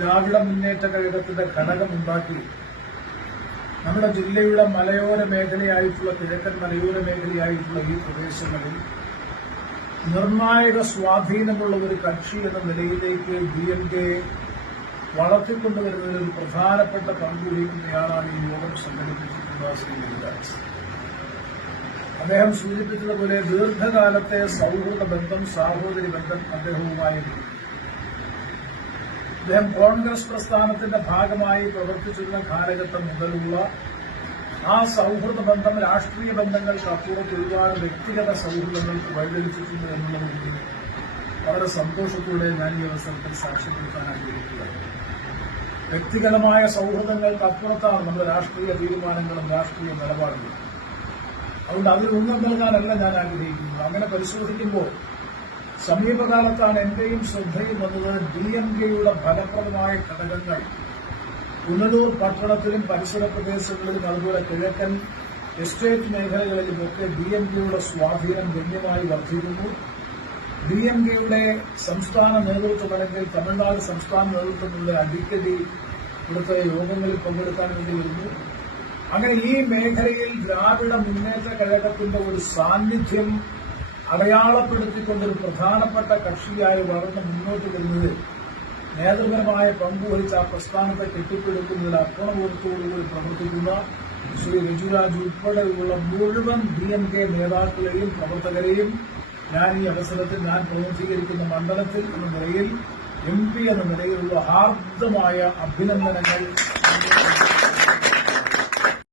ദ്രാവിഡ മുന്നേറ്റ കഴകത്തിന്റെ ഘടകമുണ്ടാക്കി. നമ്മുടെ ജില്ലയുടെ മലയോര മേഖലയായിട്ടുള്ള കിഴക്കൻ മലയോര മേഖലയായിട്ടുള്ള ഈ പ്രദേശങ്ങളിൽ നിർണായക സ്വാധീനമുള്ള ഒരു കക്ഷി എന്ന നിലയിലേക്ക് ഡി എം കെ വളർത്തിക്കൊണ്ടുവരുന്നതിൽ ഒരു പ്രധാനപ്പെട്ട പങ്കുവഹിക്കുന്നയാളാണ് ഈ യോഗം സംഘടിപ്പിച്ചിട്ടുള്ള ശ്രീ ഗിരിരാജ് അദ്ദേഹം സൂചിപ്പിച്ചതുപോലെ ദീർഘകാലത്തെ സൗഹൃദ ബന്ധം സാഹോദര്യ ബന്ധം അദ്ദേഹവുമായിരുന്നു. അദ്ദേഹം കോൺഗ്രസ് പ്രസ്ഥാനത്തിന്റെ ഭാഗമായി പ്രവർത്തിച്ചിരുന്ന കാലഘട്ടം മുതലുള്ള ആ സൗഹൃദ ബന്ധം രാഷ്ട്രീയ ബന്ധങ്ങൾക്ക് അപ്പുറത്ത് ഒരുപാട് വ്യക്തിഗത സൗഹൃദങ്ങൾക്ക് വഴിതെളിച്ചിട്ടുണ്ട് എന്നുള്ളത് കൂടി വളരെ സന്തോഷത്തോടെ ഞാൻ ഈ അവസരത്തിൽ സാക്ഷ്യപ്പെടുത്താൻ ആഗ്രഹിക്കുകയാണ്. വ്യക്തിഗതമായ സൗഹൃദങ്ങൾക്ക് അപ്പുറത്താണ് നമ്മുടെ രാഷ്ട്രീയ തീരുമാനങ്ങളും രാഷ്ട്രീയ നിലപാടുകളും. അതുകൊണ്ട് അതിൽ ഊന്നൽ നൽകാനല്ല ഞാൻ ആഗ്രഹിക്കുന്നത്. അങ്ങനെ പരിശോധിക്കുമ്പോൾ സമീപകാലത്താണ് എന്റെയും ശ്രദ്ധയിൽ വന്നത് ഡി എം കെയുടെ ഫലപ്രദമായ ഘടകങ്ങൾ. പുനലൂർ പട്ടണത്തിലും പരിസര പ്രദേശങ്ങളിലും അതുപോലെ കിഴക്കൻ എസ്റ്റേറ്റ് മേഖലകളിലുമൊക്കെ ഡി എം കെയുടെ സ്വാധീനം ഗണ്യമായി വർദ്ധിക്കുന്നു. ഡി എം കെയുടെ സംസ്ഥാന നേതൃത്വം അല്ലെങ്കിൽ തമിഴ്നാട് സംസ്ഥാന നേതൃത്വങ്ങളുടെ അടിക്കടി ഇവിടുത്തെ യോഗങ്ങളിൽ പങ്കെടുക്കാൻ വേണ്ടി വരുന്നു. അങ്ങനെ ഈ മേഖലയിൽ ദ്രാവിഡ മുന്നേറ്റ കഴകത്തിന്റെ ഒരു സാന്നിധ്യം അടയാളപ്പെടുത്തിക്കൊണ്ടൊരു പ്രധാനപ്പെട്ട കക്ഷിയായി വളർന്ന് മുന്നോട്ട് വരുന്നത് നേതൃപരമായ പങ്കുവഹിച്ച ആ പ്രസ്ഥാനത്തെ കെട്ടിപ്പടുക്കുന്നതിൽ അർപ്പണബോധത്തോടുകൂടി പ്രവർത്തിക്കുന്ന ശ്രീ രജുരാജ് ഉൾപ്പെടെയുള്ള മുഴുവൻ ഡി എം കെ നേതാക്കളെയും പ്രവർത്തകരെയും ഞാൻ ഈ അവസരത്തിൽ ഞാൻ പ്രതിനിധീകരിക്കുന്ന മണ്ഡലത്തിൽ എന്ന നിലയിൽ എം പി എന്ന നിലയിലുള്ള ഹാർദമായ അഭിനന്ദനങ്ങൾ